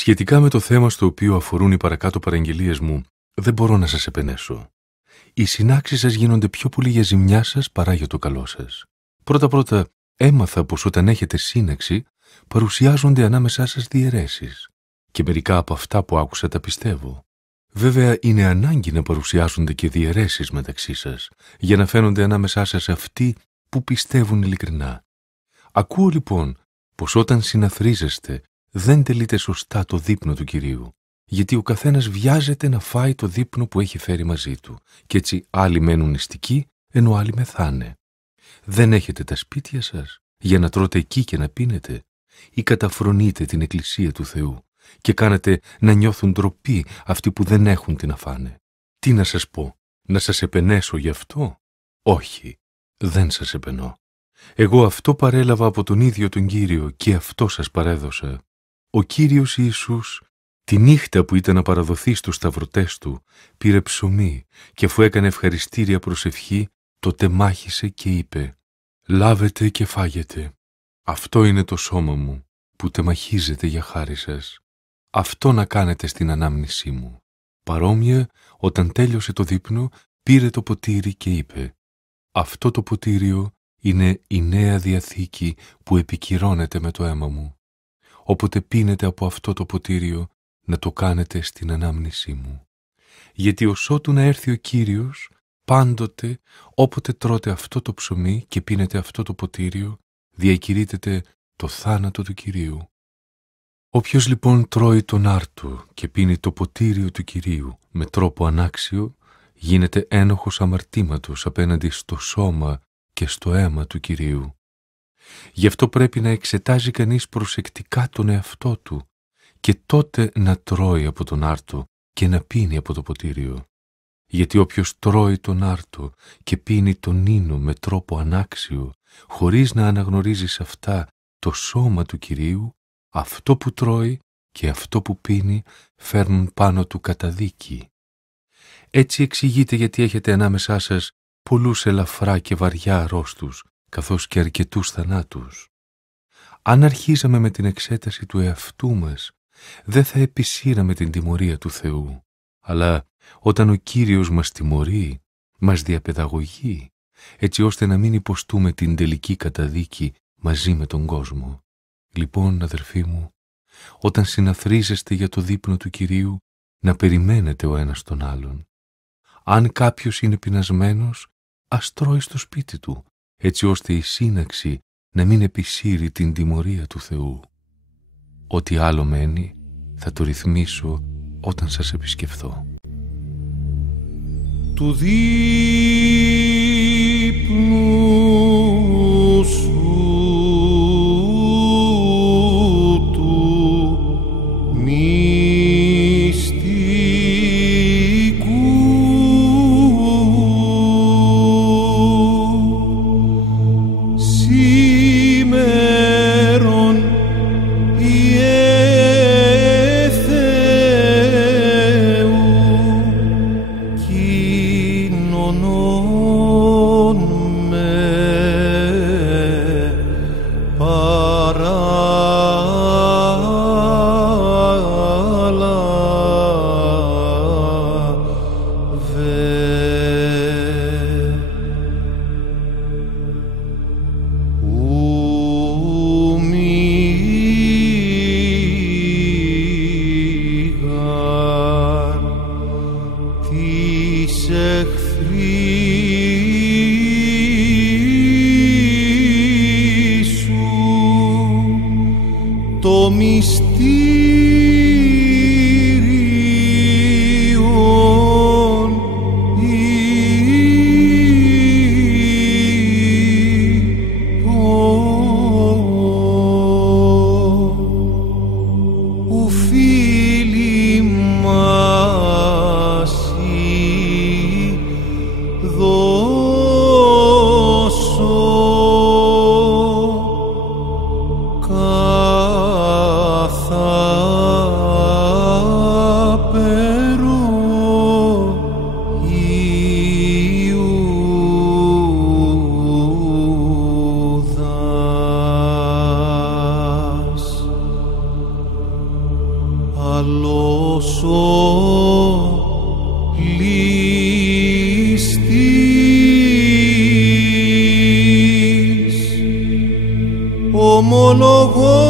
Σχετικά με το θέμα στο οποίο αφορούν οι παρακάτω παραγγελίες μου, δεν μπορώ να σας επενέσω. Οι συνάξεις σας γίνονται πιο πολύ για ζημιά σας παρά για το καλό σας. Πρώτα-πρώτα, έμαθα πως όταν έχετε σύναξη, παρουσιάζονται ανάμεσά σας διαιρέσεις. Και μερικά από αυτά που άκουσα τα πιστεύω. Βέβαια, είναι ανάγκη να παρουσιάζονται και διαιρέσεις μεταξύ σας, για να φαίνονται ανάμεσά σας αυτοί που πιστεύουν ειλικρινά. Ακούω λοιπόν πως όταν συναθρίζεστε, δεν τελείτε σωστά το δείπνο του Κυρίου, γιατί ο καθένας βιάζεται να φάει το δείπνο που έχει φέρει μαζί του, και έτσι άλλοι μένουν νηστικοί, ενώ άλλοι μεθάνε. Δεν έχετε τα σπίτια σας για να τρώτε εκεί και να πίνετε, ή καταφρονείτε την Εκκλησία του Θεού και κάνετε να νιώθουν ντροπή αυτοί που δεν έχουν τι να φάνε. Τι να σας πω, να σας επενέσω γι' αυτό? Όχι, δεν σας επενώ. Εγώ αυτό παρέλαβα από τον ίδιο τον Κύριο και αυτό σας παρέδωσα. Ο Κύριος Ιησούς, τη νύχτα που ήταν να παραδοθεί στους σταυρωτές του, πήρε ψωμί και αφού έκανε ευχαριστήρια προσευχή, το τεμάχισε και είπε: «Λάβετε και φάγετε. Αυτό είναι το σώμα μου που τεμαχίζεται για χάρη σας. Αυτό να κάνετε στην ανάμνησή μου». Παρόμοια, όταν τέλειωσε το δείπνο, πήρε το ποτήρι και είπε: «Αυτό το ποτήριο είναι η Νέα Διαθήκη που επικυρώνεται με το αίμα μου. Όποτε πίνετε από αυτό το ποτήριο, να το κάνετε στην ανάμνησή μου. Γιατί ωσότου να έρθει ο Κύριος, πάντοτε, όποτε τρώτε αυτό το ψωμί και πίνετε αυτό το ποτήριο, διακηρύτετε το θάνατο του Κυρίου. Όποιος λοιπόν τρώει τον άρτου και πίνει το ποτήριο του Κυρίου με τρόπο ανάξιο, γίνεται ένοχος αμαρτήματος απέναντι στο σώμα και στο αίμα του Κυρίου. Γι' αυτό πρέπει να εξετάζει κανείς προσεκτικά τον εαυτό του και τότε να τρώει από τον άρτο και να πίνει από το ποτήριο. Γιατί όποιος τρώει τον άρτο και πίνει τον ίνο με τρόπο ανάξιο, χωρίς να αναγνωρίζει σε αυτά το σώμα του Κυρίου, αυτό που τρώει και αυτό που πίνει φέρνουν πάνω του καταδίκη. Έτσι εξηγείται γιατί έχετε ανάμεσά σας πολλούς ελαφρά και βαριά αρρώστους, καθώς και αρκετούς θανάτους. Αν αρχίζαμε με την εξέταση του εαυτού μας, δεν θα επισύραμε την τιμωρία του Θεού, αλλά όταν ο Κύριος μας τιμωρεί, μας διαπαιδαγωγεί, έτσι ώστε να μην υποστούμε την τελική καταδίκη μαζί με τον κόσμο. Λοιπόν, αδερφοί μου, όταν συναθρίζεστε για το δείπνο του Κυρίου, να περιμένετε ο ένας τον άλλον. Αν κάποιος είναι πεινασμένος, ας τρώει στο σπίτι του, έτσι ώστε η σύναξη να μην επισύρει την τιμωρία του Θεού. Ό,τι άλλο μένει, θα το ρυθμίσω όταν σας επισκεφθώ. Του δείπνου σου του μυστικού σήμερον Ιε Θεού κοινωνών με το μυστήριον ουφίλη μας καλός ο ληστής, ομολογώ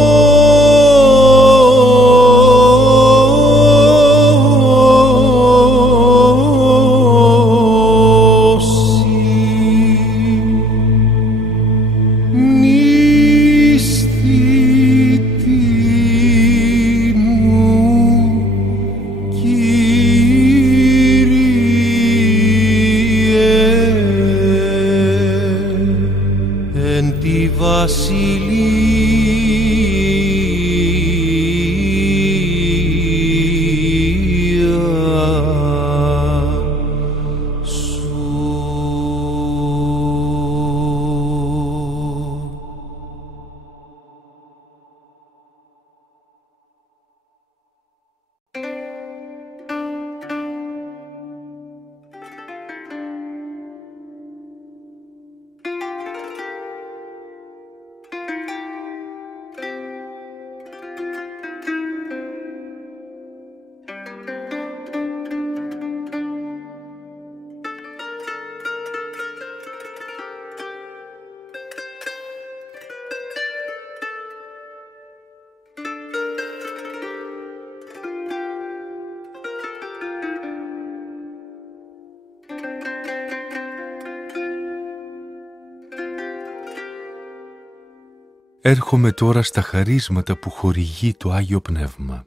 Έρχομαι τώρα στα χαρίσματα που χορηγεί το Άγιο Πνεύμα.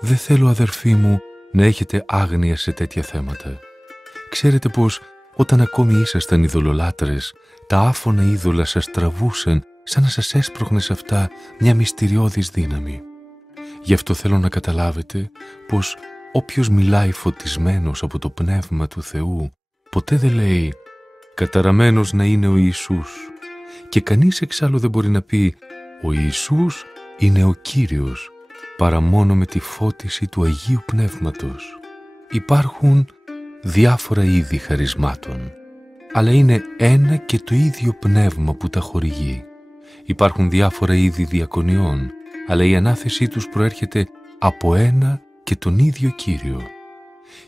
Δεν θέλω, αδερφοί μου, να έχετε άγνοια σε τέτοια θέματα. Ξέρετε πως όταν ακόμη ήσασταν ειδωλολάτρες, τα άφωνα είδωλα σας τραβούσαν σαν να σας έσπρωχνε σε αυτά μια μυστηριώδης δύναμη. Γι' αυτό θέλω να καταλάβετε πως όποιος μιλάει φωτισμένος από το Πνεύμα του Θεού, ποτέ δεν λέει «καταραμένος να είναι ο Ιησούς». Και κανείς εξάλλου δεν μπορεί να πει «Ο Ιησούς είναι ο Κύριος», παρά μόνο με τη φώτιση του Αγίου Πνεύματος. Υπάρχουν διάφορα είδη χαρισμάτων, αλλά είναι ένα και το ίδιο πνεύμα που τα χορηγεί. Υπάρχουν διάφορα είδη διακονιών, αλλά η ανάθεσή τους προέρχεται από ένα και τον ίδιο Κύριο.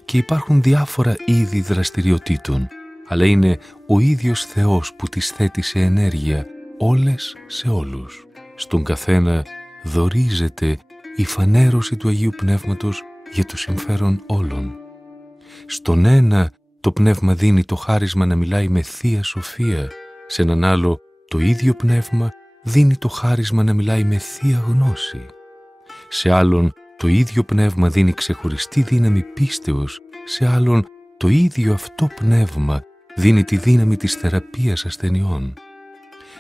Και υπάρχουν διάφορα είδη δραστηριοτήτων, αλλά είναι ο ίδιος Θεός που τις θέτει σε ενέργεια όλες σε όλους. Στον καθένα δωρίζεται η φανέρωση του Αγίου Πνεύματος για το συμφέρον όλων. Στον ένα το Πνεύμα δίνει το χάρισμα να μιλάει με Θεία Σοφία, σε έναν άλλο το ίδιο Πνεύμα δίνει το χάρισμα να μιλάει με Θεία Γνώση. Σε άλλον το ίδιο Πνεύμα δίνει ξεχωριστή δύναμη πίστεως, σε άλλον το ίδιο αυτό Πνεύμα δίνει τη δύναμη της θεραπείας ασθενειών.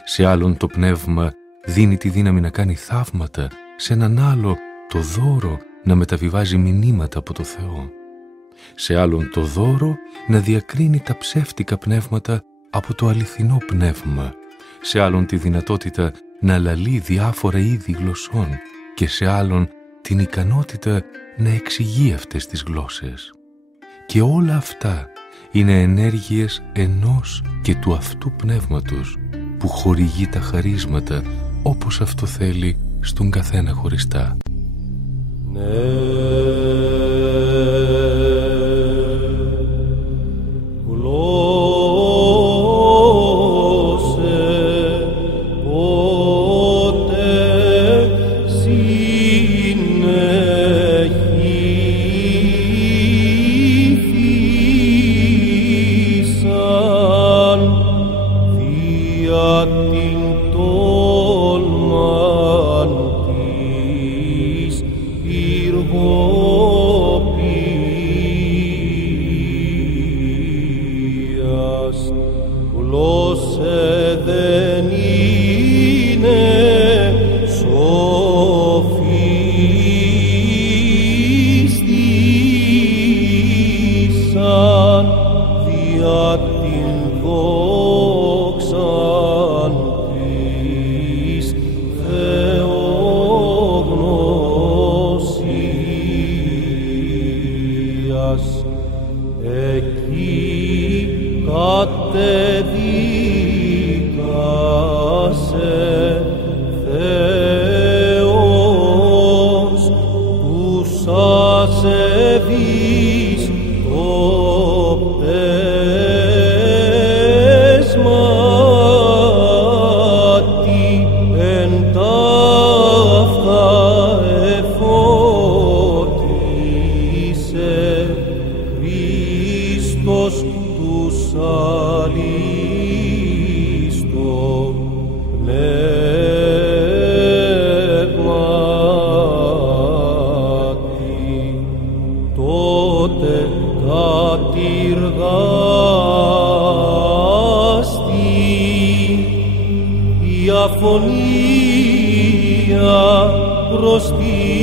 Σε άλλον το Πνεύμα δίνει τη δύναμη να κάνει θαύματα, σε έναν άλλο το δώρο να μεταβιβάζει μηνύματα από το Θεό. Σε άλλον το δώρο να διακρίνει τα ψεύτικα πνεύματα από το αληθινό πνεύμα, σε άλλον τη δυνατότητα να λαλεί διάφορα είδη γλωσσών και σε άλλον την ικανότητα να εξηγεί αυτές τις γλώσσες. Και όλα αυτά είναι ενέργειες ενός και του αυτού πνεύματος που χορηγεί τα χαρίσματα όπως αυτό θέλει στον καθένα χωριστά. Θεός τους αγωνία προς τιμωρίαν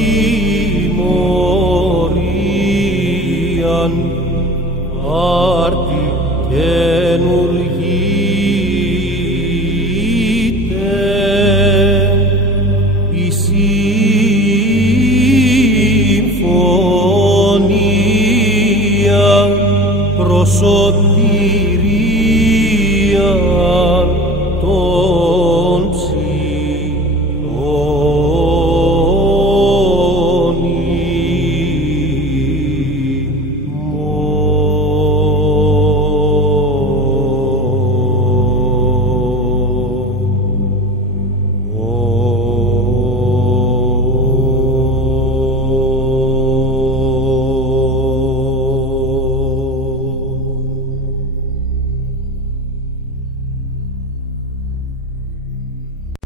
άρτη καινουργείται η συμφωνία προς σωτηρία των ψυχών.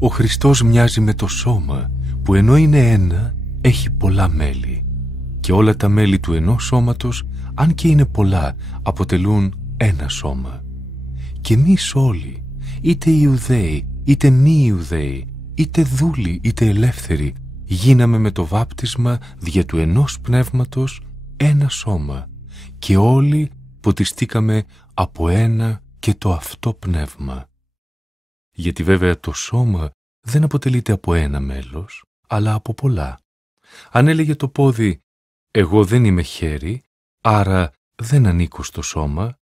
Ο Χριστός μοιάζει με το σώμα που ενώ είναι ένα έχει πολλά μέλη και όλα τα μέλη του ενός σώματος, αν και είναι πολλά, αποτελούν ένα σώμα. Και εμείς όλοι, είτε Ιουδαίοι είτε μη Ιουδαίοι, είτε δούλοι είτε ελεύθεροι, γίναμε με το βάπτισμα δια του ενός πνεύματος ένα σώμα και όλοι ποτιστήκαμε από ένα και το αυτό πνεύμα. Γιατί βέβαια το σώμα δεν αποτελείται από ένα μέλος, αλλά από πολλά. Αν έλεγε το πόδι «εγώ δεν είμαι χέρι, άρα δεν ανήκω στο σώμα»,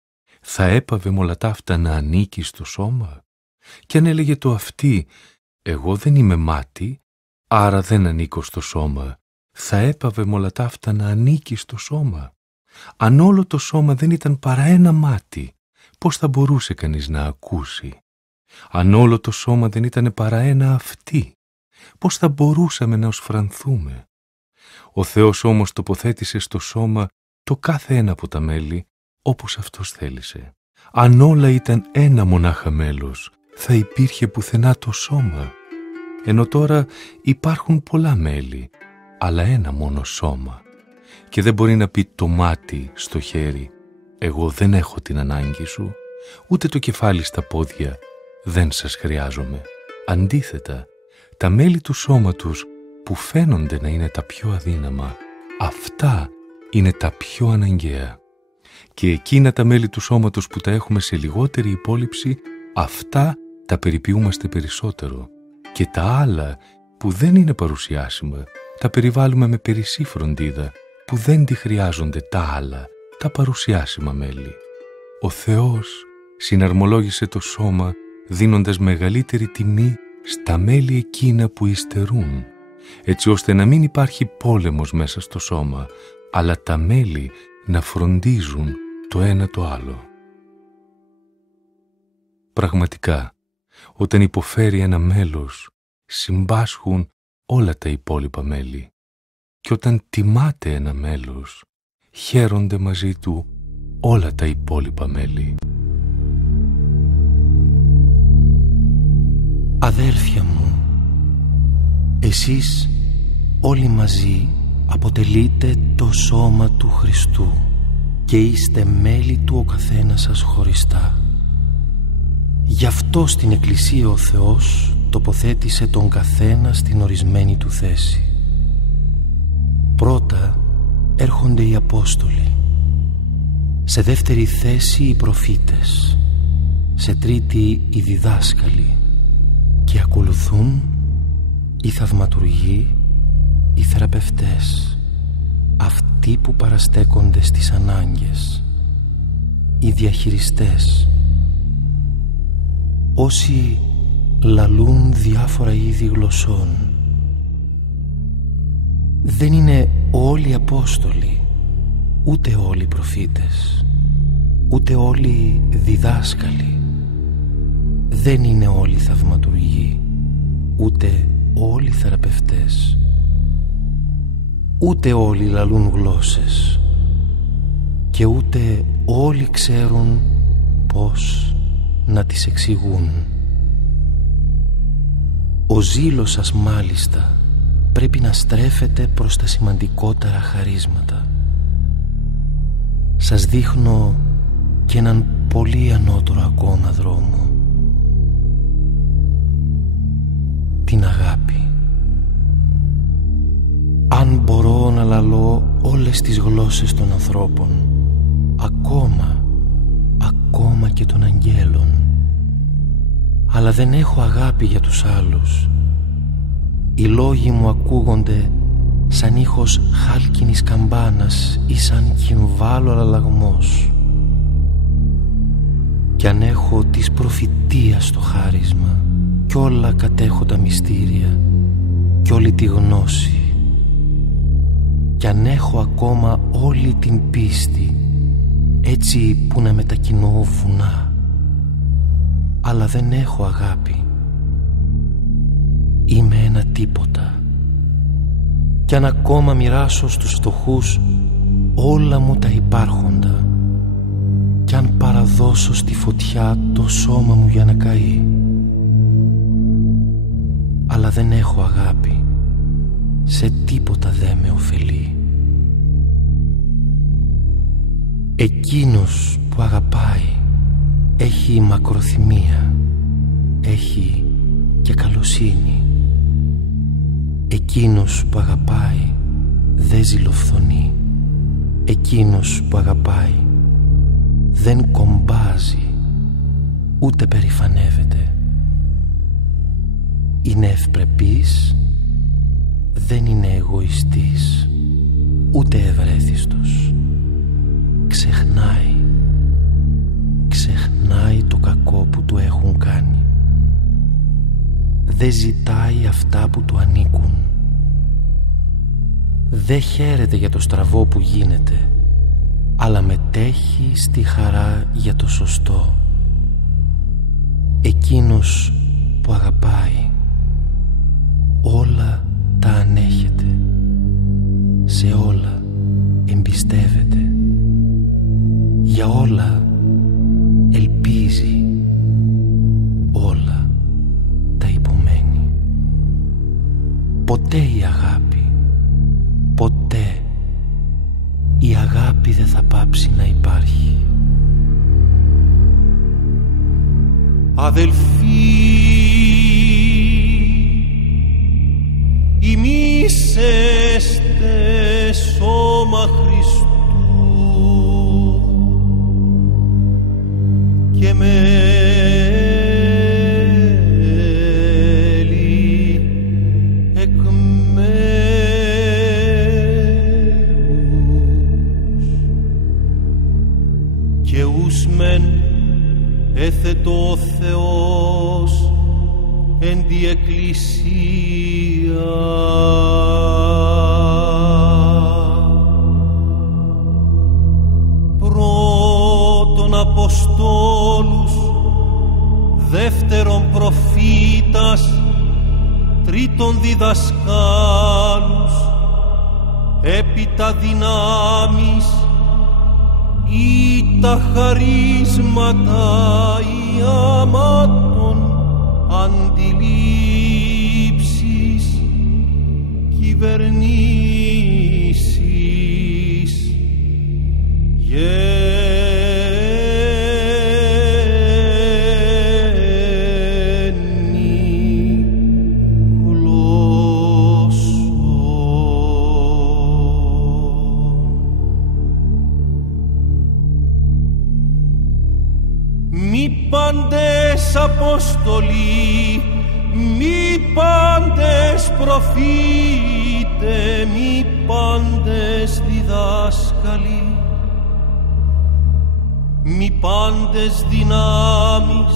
θα έπαβε με όλα τα αυτά να ανήκει στο σώμα. Και αν έλεγε το αυτί «εγώ δεν είμαι μάτι, άρα δεν ανήκω στο σώμα», θα έπαβε με όλα τα αυτά να ανήκει στο σώμα. Αν όλο το σώμα δεν ήταν παρά ένα μάτι, πώς θα μπορούσε κανείς να ακούσει? Αν όλο το σώμα δεν ήταν παρά ένα αυτί, πώς θα μπορούσαμε να οσφρανθούμε? Ο Θεός όμως τοποθέτησε στο σώμα το κάθε ένα από τα μέλη όπως Αυτός θέλησε. Αν όλα ήταν ένα μονάχα μέλος, θα υπήρχε πουθενά το σώμα. Ενώ τώρα υπάρχουν πολλά μέλη, αλλά ένα μόνο σώμα. Και δεν μπορεί να πει το μάτι στο χέρι «εγώ δεν έχω την ανάγκη σου», ούτε το κεφάλι στα πόδια «δεν σας χρειάζομαι». Αντίθετα, τα μέλη του σώματος που φαίνονται να είναι τα πιο αδύναμα, αυτά είναι τα πιο αναγκαία. Και εκείνα τα μέλη του σώματος που τα έχουμε σε λιγότερη υπόλοιψη, αυτά τα περιποιούμαστε περισσότερο. Και τα άλλα που δεν είναι παρουσιάσιμα, τα περιβάλλουμε με περισσή φροντίδα, που δεν τη χρειάζονται τα άλλα, τα παρουσιάσιμα μέλη. Ο Θεός συναρμολόγησε το σώμα δίνοντας μεγαλύτερη τιμή στα μέλη εκείνα που υστερούν, έτσι ώστε να μην υπάρχει πόλεμος μέσα στο σώμα, αλλά τα μέλη να φροντίζουν το ένα το άλλο. Πραγματικά, όταν υποφέρει ένα μέλος, συμπάσχουν όλα τα υπόλοιπα μέλη. Και όταν τιμάται ένα μέλος, χαίρονται μαζί του όλα τα υπόλοιπα μέλη. Αδέρφια μου, εσείς όλοι μαζί αποτελείτε το σώμα του Χριστού και είστε μέλη του ο καθένας σας χωριστά. Γι' αυτό στην Εκκλησία ο Θεός τοποθέτησε τον καθένα στην ορισμένη του θέση. Πρώτα έρχονται οι Απόστολοι, σε δεύτερη θέση οι προφήτες, σε τρίτη οι διδάσκαλοι και ακολουθούν οι θαυματουργοί, οι θεραπευτές, αυτοί που παραστέκονται στις ανάγκες, οι διαχειριστές, όσοι λαλούν διάφορα είδη γλωσσών. Δεν είναι όλοι Απόστολοι, ούτε όλοι προφήτες, ούτε όλοι διδάσκαλοι. Δεν είναι όλοι θαυματουργοί, ούτε όλοι θεραπευτές, ούτε όλοι λαλούν γλώσσες και ούτε όλοι ξέρουν πώς να τις εξηγούν. Ο ζήλος σας μάλιστα πρέπει να στρέφεται προς τα σημαντικότερα χαρίσματα. Σας δείχνω και έναν πολύ ανώτερο ακόμα δρόμο. την αγάπη. Αν μπορώ να λαλώ όλες τις γλώσσες των ανθρώπων, ακόμα και των αγγέλων, αλλά δεν έχω αγάπη για τους άλλους, οι λόγοι μου ακούγονται σαν ήχος χάλκινης καμπάνας ή σαν κυμβάλο αλλαγμός. Κι αν έχω της προφητείας στο χάρισμα κι όλα κατέχω τα μυστήρια κι όλη τη γνώση, κι αν έχω ακόμα όλη την πίστη έτσι που να μετακινώ βουνά, αλλά δεν έχω αγάπη, είμαι ένα τίποτα. Κι αν ακόμα μοιράσω στους φτωχούς όλα μου τα υπάρχοντα, κι αν παραδώσω στη φωτιά το σώμα μου για να καεί, αλλά δεν έχω αγάπη, σε τίποτα δεν με ωφελεί. Εκείνος που αγαπάει έχει μακροθυμία, έχει και καλοσύνη. Εκείνος που αγαπάει δεν ζηλοφθονεί. Εκείνος που αγαπάει δεν κομπάζει, ούτε περηφανεύεται. Είναι ευπρεπής, δεν είναι εγωιστής, ούτε ευρέθιστος. Ξεχνάει το κακό που του έχουν κάνει. Δεν ζητάει αυτά που του ανήκουν. Δεν χαίρεται για το στραβό που γίνεται, αλλά μετέχει στη χαρά για το σωστό. Εκείνος που αγαπάει όλα τα ανέχεται, σε όλα εμπιστεύεται, για όλα ελπίζει, όλα τα υπομένει. Ποτέ η αγάπη, ποτέ η αγάπη δεν θα πάψει να υπάρχει. Αδελφοί, ημίσεστε σώμα Χριστού και μέλη εκ μέρους, και ους μεν έθετο ο Θεός εν τη Εκκλησία πρώτον Αποστόλους, δεύτερον προφήτας, τρίτον διδασκάλους, έπειτα δυνάμεις ή τα χαρίσματα ή αμάτων αντιλήψεις, κυβερνήσεις, γέννη γλώσσων. Μη πάντες Απόστολοι, μη πάντες προφήτε, μη πάντες διδάσκαλοι, μη πάντες δυνάμεις,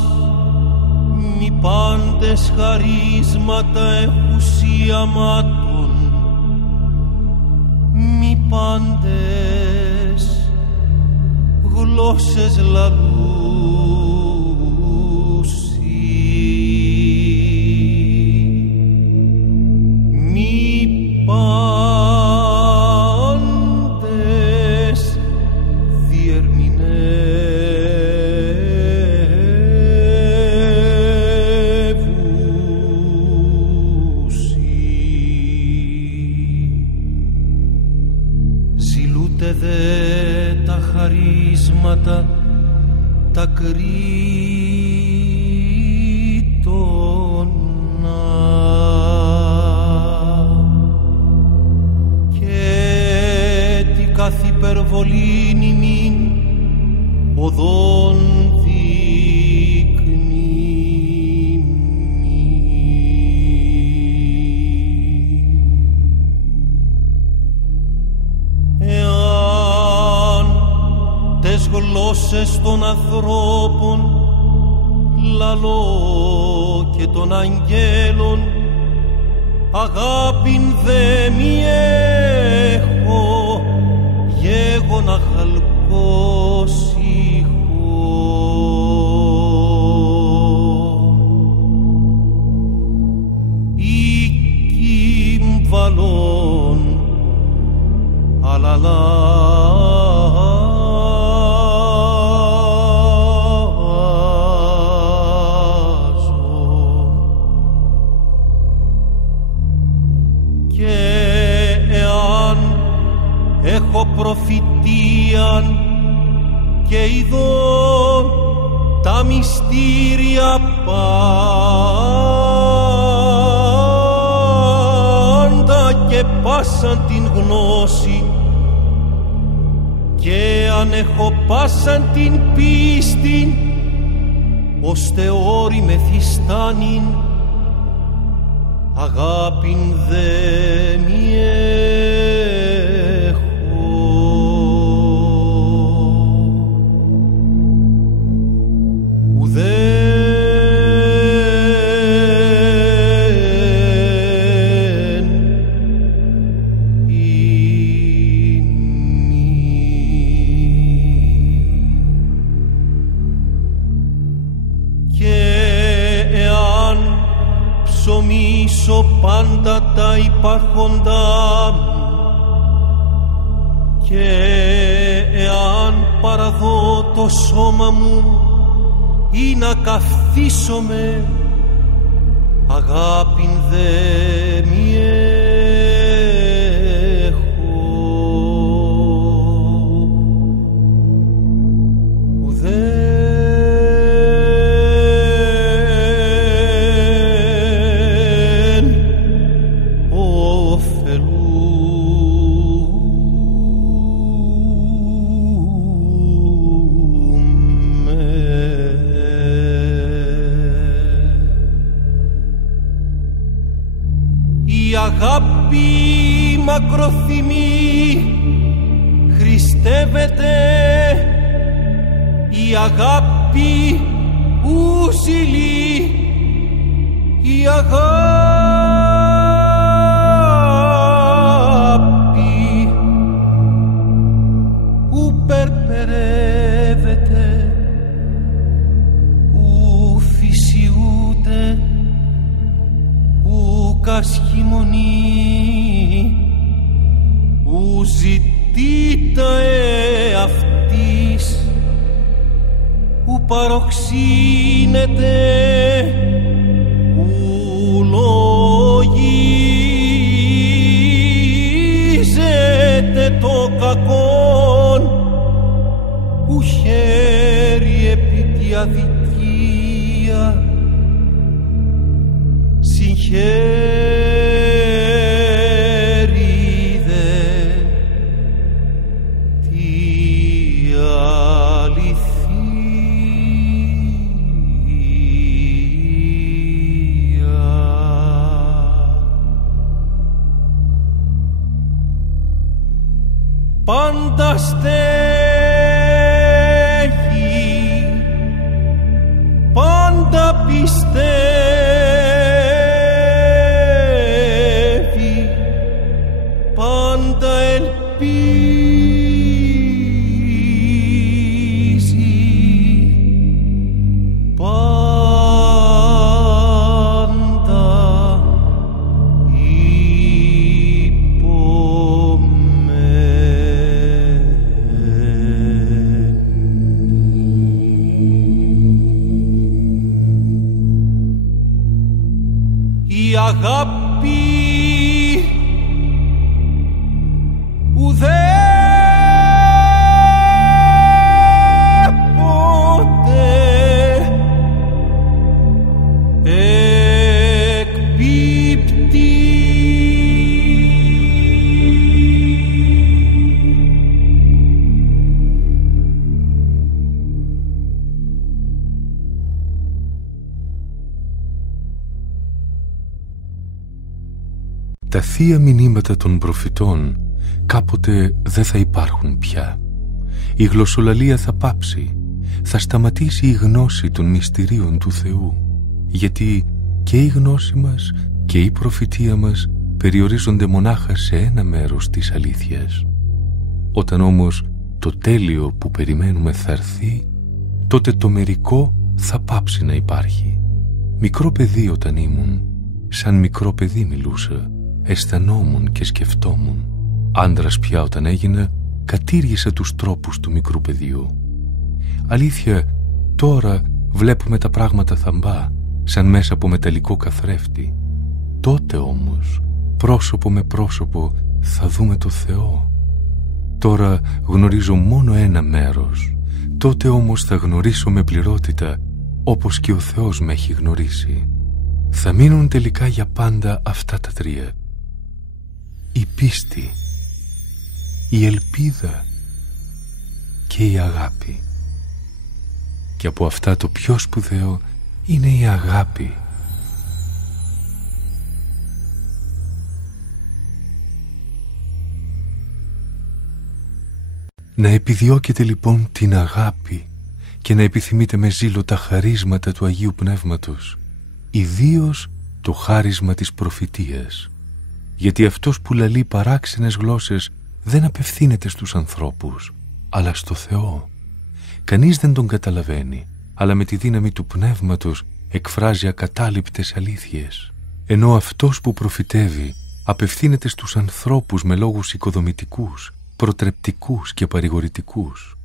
μη πάντες χαρίσματα εχουσίαματων, μη πάντες γλώσσες λαλούσι, μη πάντες διερμηνεύουσι. Ζηλούτε δε τα χαρίσματα τα κρίτωνα, εμβολήν ημίν οδόν δείκνει μη. Εάν τες γλώσσες των ανθρώπων λαλώ και των αγγέλων αγάπην δε μη έχω γέγονα χαλκός ήχο ή κύμβαλον αλαλάζω και εάν έχω προφητείαν και ειδώ τα μυστήρια πάντα και πάσαν την γνώση και αν έχω πάσαν την πίστη ώστε όρη μεθυστάνην αγάπην δε μη έχω. Ουδέν και εάν ψωμίσω πάντα τα υπάρχοντά μου και εάν παραδώ το σώμα μου ή να καυθίσομαι αγάπην δε μη έχω. Ουδέν η αγάπη μακροθυμεί χριστεύεται, η αγάπη ουζηλεί, η αγάπη ου περπερεύεται, ου φυσιούται, ου κασχημονεί, ου ζητήτα αυτής, ου παροξύνεται, ου λογίζεται το κακόν, ου χέρι επί τη αδικία, συγχαίρει δε τη αληθεία. Πάντα στέχει, πάντα πιστεύει, πάντα ελπίζει, πάντα η αγάπη ουδέποτε εκπίπτει. θεία μηνύματα των προφητών κάποτε δεν θα υπάρχουν πια. Η γλωσσολαλία θα πάψει, θα σταματήσει η γνώση των μυστηρίων του Θεού, γιατί και η γνώση μας και η προφητεία μας περιορίζονται μονάχα σε ένα μέρος της αλήθειας. Όταν όμως το τέλειο που περιμένουμε θα έρθει, τότε το μερικό θα πάψει να υπάρχει. Μικρό παιδί όταν ήμουν, σαν μικρό παιδί μιλούσα, αισθανόμουν και σκεφτόμουν. Άντρας πια όταν έγινα, κατήργησα τους τρόπους του μικρού παιδιού. Αλήθεια, τώρα βλέπουμε τα πράγματα θαμπά, σαν μέσα από μεταλλικό καθρέφτη. Τότε όμως, πρόσωπο με πρόσωπο, θα δούμε το Θεό. Τώρα γνωρίζω μόνο ένα μέρος, τότε όμως θα γνωρίσω με πληρότητα, όπως και ο Θεός με έχει γνωρίσει. Θα μείνουν τελικά για πάντα αυτά τα τρία: η πίστη, η ελπίδα και η αγάπη. Και από αυτά το πιο σπουδαίο είναι η αγάπη. Να επιδιώκετε λοιπόν την αγάπη και να επιθυμείτε με ζήλο τα χαρίσματα του Αγίου Πνεύματος, ιδίως το χάρισμα της προφητείας, γιατί αυτός που λαλεί παράξενες γλώσσες δεν απευθύνεται στους ανθρώπους, αλλά στο Θεό. Κανείς δεν τον καταλαβαίνει, αλλά με τη δύναμη του Πνεύματος εκφράζει ακατάληπτες αλήθειες, ενώ αυτός που προφητεύει απευθύνεται στους ανθρώπους με λόγους οικοδομητικούς, προτρεπτικούς και παρηγορητικούς.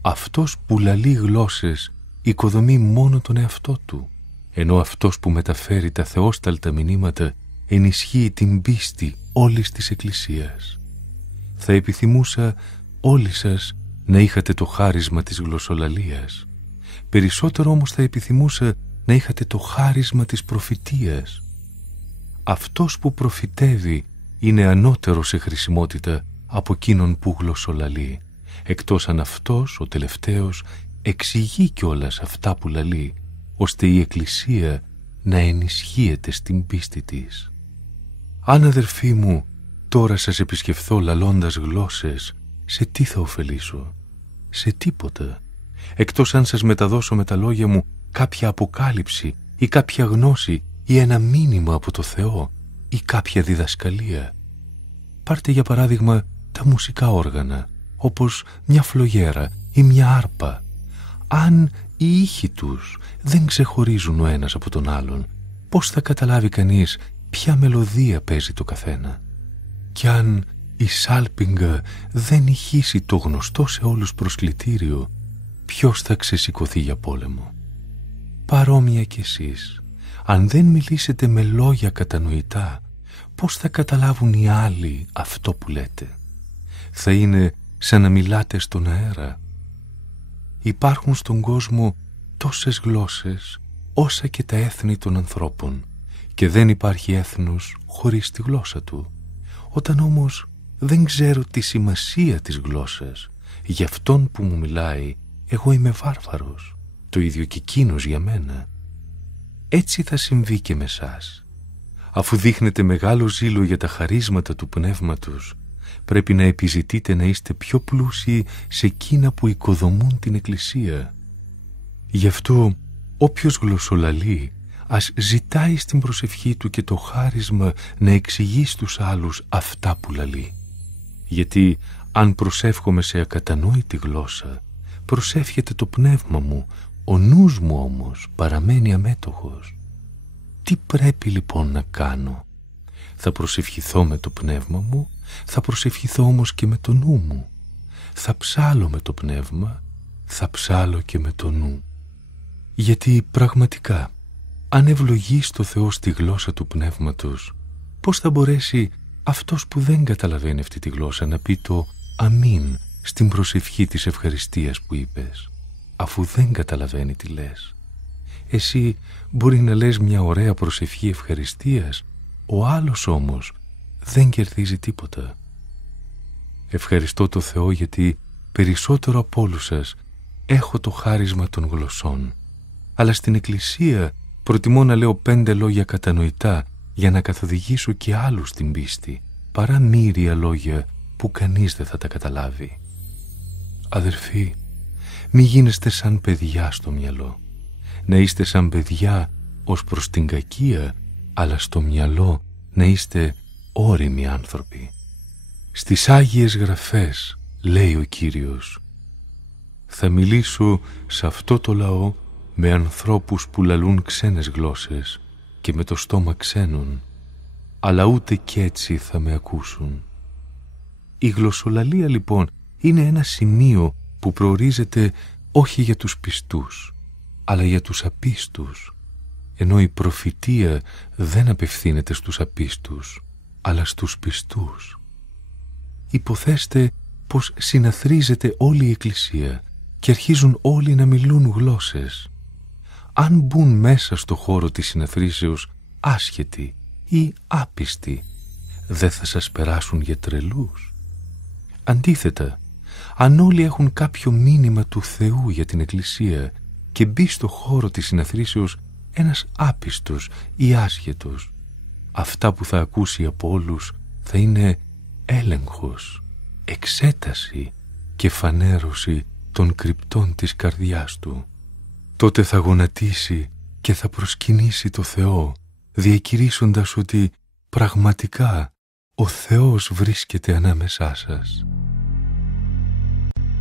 Αυτός που λαλεί γλώσσες οικοδομεί μόνο τον εαυτό του, ενώ αυτός που μεταφέρει τα θεόσταλτα μηνύματα ενισχύει την πίστη όλης της Εκκλησίας. Θα επιθυμούσα όλοι σας να είχατε το χάρισμα της γλωσσολαλίας. Περισσότερο όμως θα επιθυμούσα να είχατε το χάρισμα της προφητείας. Αυτός που προφητεύει είναι ανώτερο σε χρησιμότητα από εκείνον που γλωσσολαλεί, εκτός αν αυτός, ο τελευταίος, εξηγεί κιόλας αυτά που λαλεί, ώστε η Εκκλησία να ενισχύεται στην πίστη της. Αν, αδερφοί μου, τώρα σας επισκεφθώ λαλώντας γλώσσες, σε τι θα ωφελήσω? Σε τίποτα, εκτός αν σας μεταδώσω με τα λόγια μου κάποια αποκάλυψη ή κάποια γνώση ή ένα μήνυμα από το Θεό ή κάποια διδασκαλία. Πάρτε για παράδειγμα τα μουσικά όργανα, όπως μια φλογέρα ή μια άρπα. Αν οι ήχοι τους δεν ξεχωρίζουν ο ένας από τον άλλον, πώς θα καταλάβει κανείς ποια μελωδία παίζει το καθένα? Κι αν η σάλπιγγα δεν ηχήσει το γνωστό σε όλους προσκλητήριο, ποιος θα ξεσηκωθεί για πόλεμο? Παρόμοια κι εσείς, αν δεν μιλήσετε με λόγια κατανοητά, πώς θα καταλάβουν οι άλλοι αυτό που λέτε? Θα είναι σαν να μιλάτε στον αέρα. Υπάρχουν στον κόσμο τόσες γλώσσες όσα και τα έθνη των ανθρώπων, και δεν υπάρχει έθνος χωρίς τη γλώσσα του. Όταν όμως δεν ξέρω τη σημασία της γλώσσας, για αυτόν που μου μιλάει, εγώ είμαι βάρβαρος, το ίδιο και εκείνος για μένα. Έτσι θα συμβεί και με εσάς. Αφού δείχνετε μεγάλο ζήλο για τα χαρίσματα του Πνεύματος, πρέπει να επιζητείτε να είστε πιο πλούσιοι σε εκείνα που οικοδομούν την Εκκλησία. Γι' αυτό όποιος γλωσσολαλεί, ας ζητάει στην προσευχή του και το χάρισμα να εξηγεί στους άλλους αυτά που λαλεί. Γιατί αν προσεύχομαι σε ακατανόητη γλώσσα, προσεύχεται το πνεύμα μου, ο νους μου όμως παραμένει αμέτωχος. Τι πρέπει λοιπόν να κάνω? Θα προσευχηθώ με το πνεύμα μου, θα προσευχηθώ όμως και με το νου μου. Θα ψάλω με το πνεύμα, θα ψάλω και με το νου. Γιατί πραγματικά, αν ευλογείς το Θεό στη γλώσσα του πνεύματος, πώς θα μπορέσει αυτός που δεν καταλαβαίνει αυτή τη γλώσσα να πει το αμήν στην προσευχή της ευχαριστίας που είπες, αφού δεν καταλαβαίνει τι λες? Εσύ μπορεί να λες μια ωραία προσευχή ευχαριστίας, ο άλλος όμως δεν κερδίζει τίποτα. Ευχαριστώ το Θεό γιατί περισσότερο από όλους σας έχω το χάρισμα των γλωσσών, αλλά στην Εκκλησία προτιμώ να λέω 5 λόγια κατανοητά για να καθοδηγήσω και άλλους στην πίστη, παρά μοίρια λόγια που κανείς δεν θα τα καταλάβει. Αδερφοί, μη γίνεστε σαν παιδιά στο μυαλό. Να είστε σαν παιδιά ως προς την κακία, αλλά στο μυαλό να είστε όριμοι άνθρωποι. Στις Άγιες Γραφές λέει ο Κύριος: «Θα μιλήσω σε αυτό το λαό με ανθρώπους που λαλούν ξένες γλώσσες και με το στόμα ξένων, αλλά ούτε κι έτσι θα με ακούσουν». Η γλωσσολαλία λοιπόν είναι ένα σημείο που προορίζεται όχι για τους πιστούς, αλλά για τους απίστους, ενώ η προφητεία δεν απευθύνεται στους απίστους, αλλά στους πιστούς. Υποθέστε πως συναθρίζεται όλη η Εκκλησία και αρχίζουν όλοι να μιλούν γλώσσες. Αν μπουν μέσα στο χώρο της συναθρήσεως άσχετοι ή άπιστοι, δεν θα σας περάσουν για τρελούς? Αντίθετα, αν όλοι έχουν κάποιο μήνυμα του Θεού για την Εκκλησία και μπει στο χώρο της συναθρήσεως ένας άπιστος ή άσχετος, αυτά που θα ακούσει από όλους θα είναι έλεγχος, εξέταση και φανέρωση των κρυπτών της καρδιάς του. Τότε θα γονατίσει και θα προσκυνήσει το Θεό, διακηρύσσοντας ότι πραγματικά ο Θεός βρίσκεται ανάμεσά σας.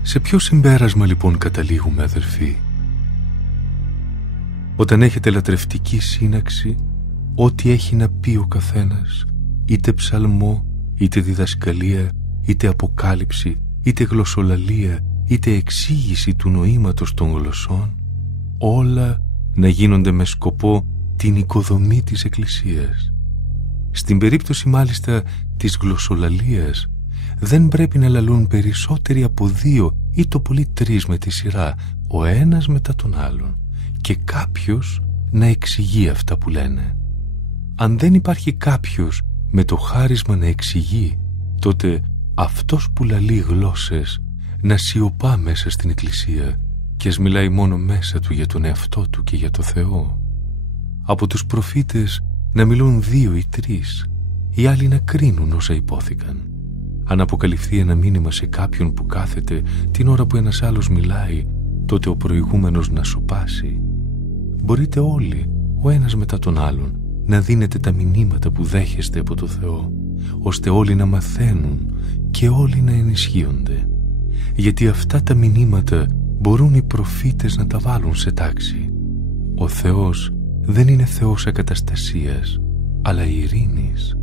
Σε ποιο συμπέρασμα λοιπόν καταλήγουμε, αδερφοί? Όταν έχετε λατρευτική σύναξη, ό,τι έχει να πει ο καθένας, είτε ψαλμό, είτε διδασκαλία, είτε αποκάλυψη, είτε γλωσσολαλία, είτε εξήγηση του νοήματος των γλωσσών, όλα να γίνονται με σκοπό την οικοδομή της Εκκλησίας. Στην περίπτωση μάλιστα της γλωσσολαλίας, δεν πρέπει να λαλούν περισσότεροι από 2 ή το πολύ 3 με τη σειρά, ο ένας μετά τον άλλον, και κάποιος να εξηγεί αυτά που λένε. Αν δεν υπάρχει κάποιος με το χάρισμα να εξηγεί, τότε αυτός που λαλεί γλώσσες να σιωπά μέσα στην Εκκλησία και ας μιλάει μόνο μέσα του για τον εαυτό του και για το Θεό. Από τους προφήτες να μιλούν 2 ή 3, οι άλλοι να κρίνουν όσα υπόθηκαν. Αν αποκαλυφθεί ένα μήνυμα σε κάποιον που κάθεται την ώρα που ένας άλλος μιλάει, τότε ο προηγούμενος να σωπάσει. Μπορείτε όλοι, ο ένας μετά τον άλλον, να δίνετε τα μηνύματα που δέχεστε από το Θεό, ώστε όλοι να μαθαίνουν και όλοι να ενισχύονται. Γιατί αυτά τα μηνύματα μπορούν οι προφήτες να τα βάλουν σε τάξη. Ο Θεός δεν είναι Θεός ακαταστασίας, αλλά ειρήνης.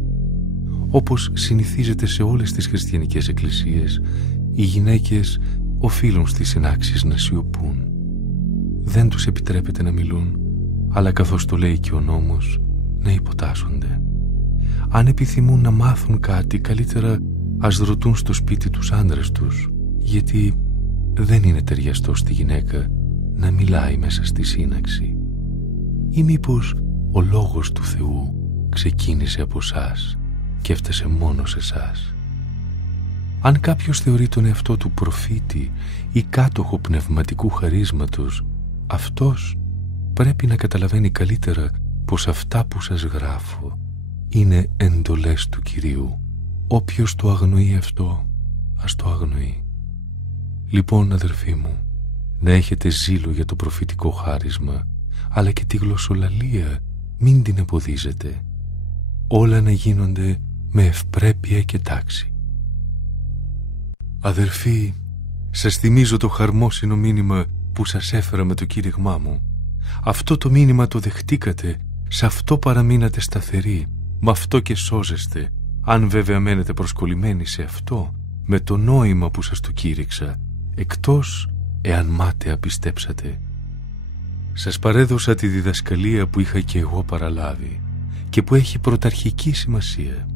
Όπως συνηθίζεται σε όλες τις χριστιανικές εκκλησίες, οι γυναίκες οφείλουν στις συνάξεις να σιωπούν. Δεν τους επιτρέπεται να μιλούν, αλλά καθώς το λέει και ο νόμος, να υποτάσσονται. Αν επιθυμούν να μάθουν κάτι, καλύτερα ας ρωτούν στο σπίτι τους άντρες τους, γιατί δεν είναι ταιριαστό στη γυναίκα να μιλάει μέσα στη σύναξη. Ή μήπως ο λόγος του Θεού ξεκίνησε από εσάς και έφτασε μόνο σε εσάς? Αν κάποιος θεωρεί τον εαυτό του προφήτη ή κάτοχο πνευματικού χαρίσματος, αυτός πρέπει να καταλαβαίνει καλύτερα πως αυτά που σας γράφω είναι εντολές του Κυρίου. Όποιος το αγνοεί αυτό, ας το αγνοεί. Λοιπόν, αδερφοί μου, να έχετε ζήλο για το προφητικό χάρισμα, αλλά και τη γλωσσολαλία μην την εμποδίζετε. Όλα να γίνονται με ευπρέπεια και τάξη. Αδερφοί, σας θυμίζω το χαρμόσυνο μήνυμα που σας έφερα με το κήρυγμά μου. Αυτό το μήνυμα το δεχτήκατε, σε αυτό παραμείνατε σταθεροί, με αυτό και σώζεστε, αν βέβαια μένετε προσκολλημένοι σε αυτό, με το νόημα που σας το κήρυξα, εκτός εάν μάταια πιστέψατε. Σας παρέδωσα τη διδασκαλία που είχα και εγώ παραλάβει και που έχει πρωταρχική σημασία,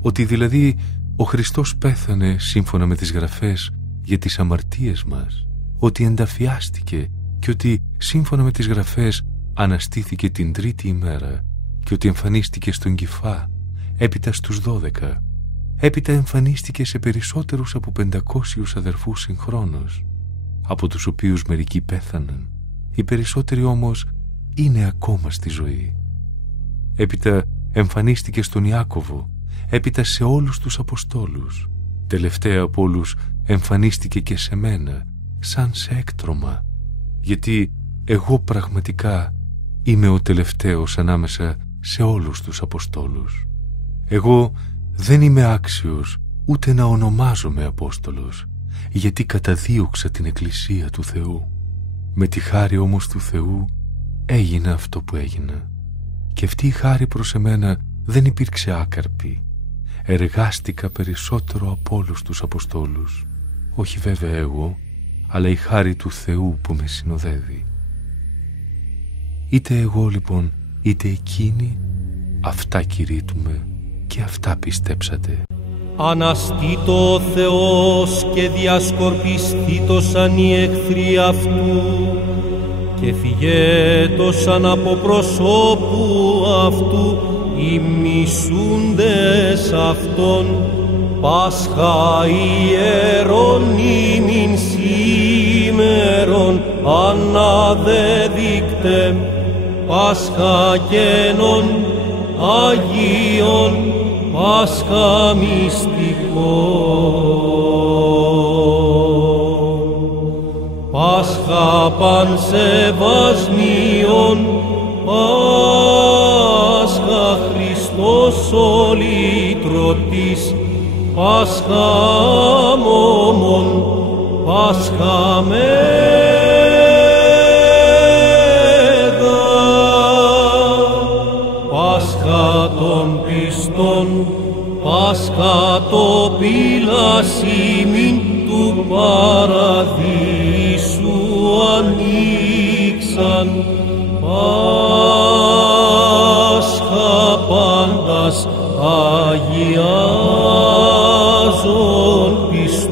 ότι δηλαδή ο Χριστός πέθανε σύμφωνα με τις Γραφές για τις αμαρτίες μας, ότι ενταφιάστηκε και ότι σύμφωνα με τις Γραφές αναστήθηκε την 3η ημέρα και ότι εμφανίστηκε στον Κηφά, έπειτα στους 12, έπειτα εμφανίστηκε σε περισσότερους από 500 αδερφούς συγχρόνως, από τους οποίους μερικοί πέθαναν, οι περισσότεροι όμως είναι ακόμα στη ζωή. Έπειτα εμφανίστηκε στον Ιάκωβο, έπειτα σε όλους τους Αποστόλους. Τελευταία από όλους εμφανίστηκε και σε μένα, σαν σε έκτρωμα, γιατί εγώ πραγματικά είμαι ο τελευταίος ανάμεσα σε όλους τους Αποστόλους. Εγώ δεν είμαι άξιος ούτε να ονομάζομαι Απόστολος, γιατί καταδίωξα την Εκκλησία του Θεού. Με τη χάρη όμως του Θεού έγινα αυτό που έγινα. Και αυτή η χάρη προς εμένα δεν υπήρξε άκαρπη. Εργάστηκα περισσότερο από όλους τους Αποστόλους. Όχι βέβαια εγώ, αλλά η χάρη του Θεού που με συνοδεύει. Είτε εγώ λοιπόν, είτε εκείνοι, αυτά κηρύττουμε και αυτά πιστέψατε. Αναστήτω ο Θεός και διασκορπιστήτωσαν οι εχθροί αυτού και φυγέτωσαν από προσώπου αυτού οι μισούντες αυτών. Πάσχα ιερών ημιν σήμερον αναδεδείκτε, Πάσχα γένων Αγίων, Πάσχα μυστικών, Πάσχα πανσεβασμίων, Πάσχα Χριστός ο λύτρωτης, Πάσχα μόμον, Πάσχα μέγα, Πάσχα των πιστών, Πάσχα το πυλασίμιν του παραδείσου ανοίξαν, Πάσχα πάντας αγιάζων πιστούς.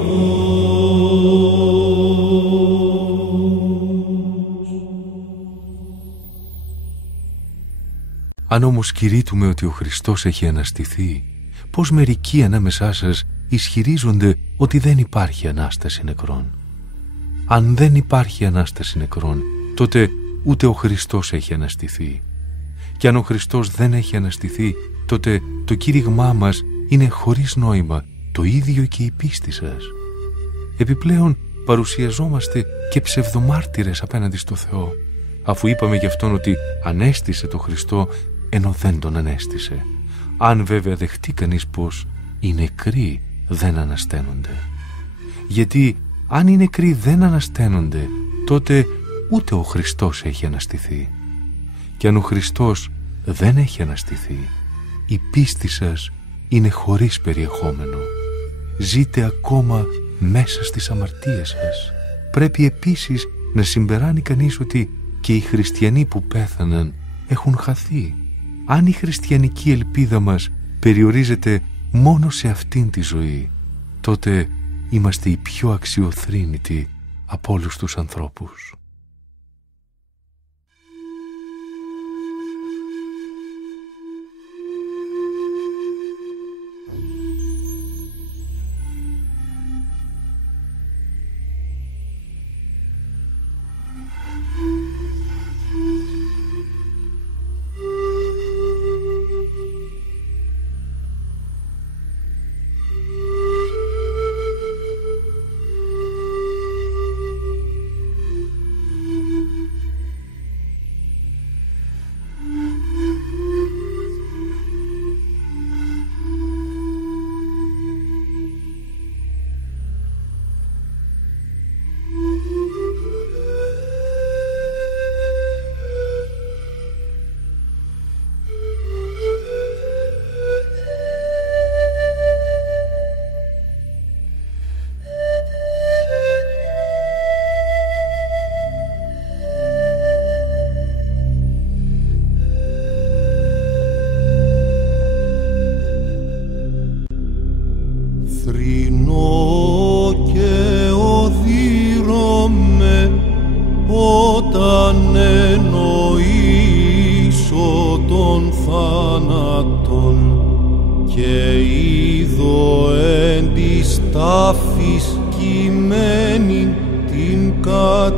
Αν όμως κηρύττουμε ότι ο Χριστός έχει αναστηθεί, πώς μερικοί ανάμεσά σας ισχυρίζονται ότι δεν υπάρχει Ανάσταση νεκρών? Αν δεν υπάρχει Ανάσταση νεκρών, τότε ούτε ο Χριστός έχει αναστηθεί. Και αν ο Χριστός δεν έχει αναστηθεί, τότε το κήρυγμά μας είναι χωρίς νόημα, το ίδιο και η πίστη σας. Επιπλέον παρουσιαζόμαστε και ψευδομάρτυρες απέναντι στο Θεό, αφού είπαμε γι' αυτόν ότι ανέστησε το Χριστό ενώ δεν τον ανέστησε. Αν βέβαια δεχτεί κανείς πως οι νεκροί δεν ανασταίνονται. Γιατί αν οι νεκροί δεν ανασταίνονται, τότε ούτε ο Χριστός έχει αναστηθεί. Και αν ο Χριστός δεν έχει αναστηθεί, η πίστη σας είναι χωρίς περιεχόμενο. Ζείτε ακόμα μέσα στις αμαρτίες σας. Πρέπει επίσης να συμπεράνει κανείς ότι και οι χριστιανοί που πέθαναν έχουν χαθεί. Αν η χριστιανική ελπίδα μας περιορίζεται μόνο σε αυτήν τη ζωή, τότε είμαστε οι πιο αξιοθρήνητοι από όλους τους ανθρώπους.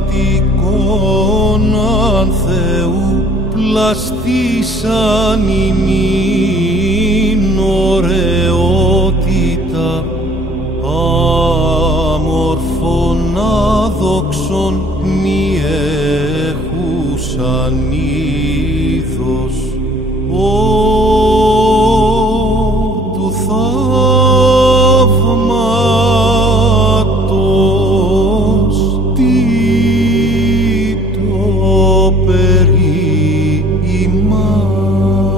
κατοικώναν Θεού πλαστήσαν ημίν ωραιότητα αμορφών άδοξων μη έχουσαν είδος του θαύματος τι το περί ημάς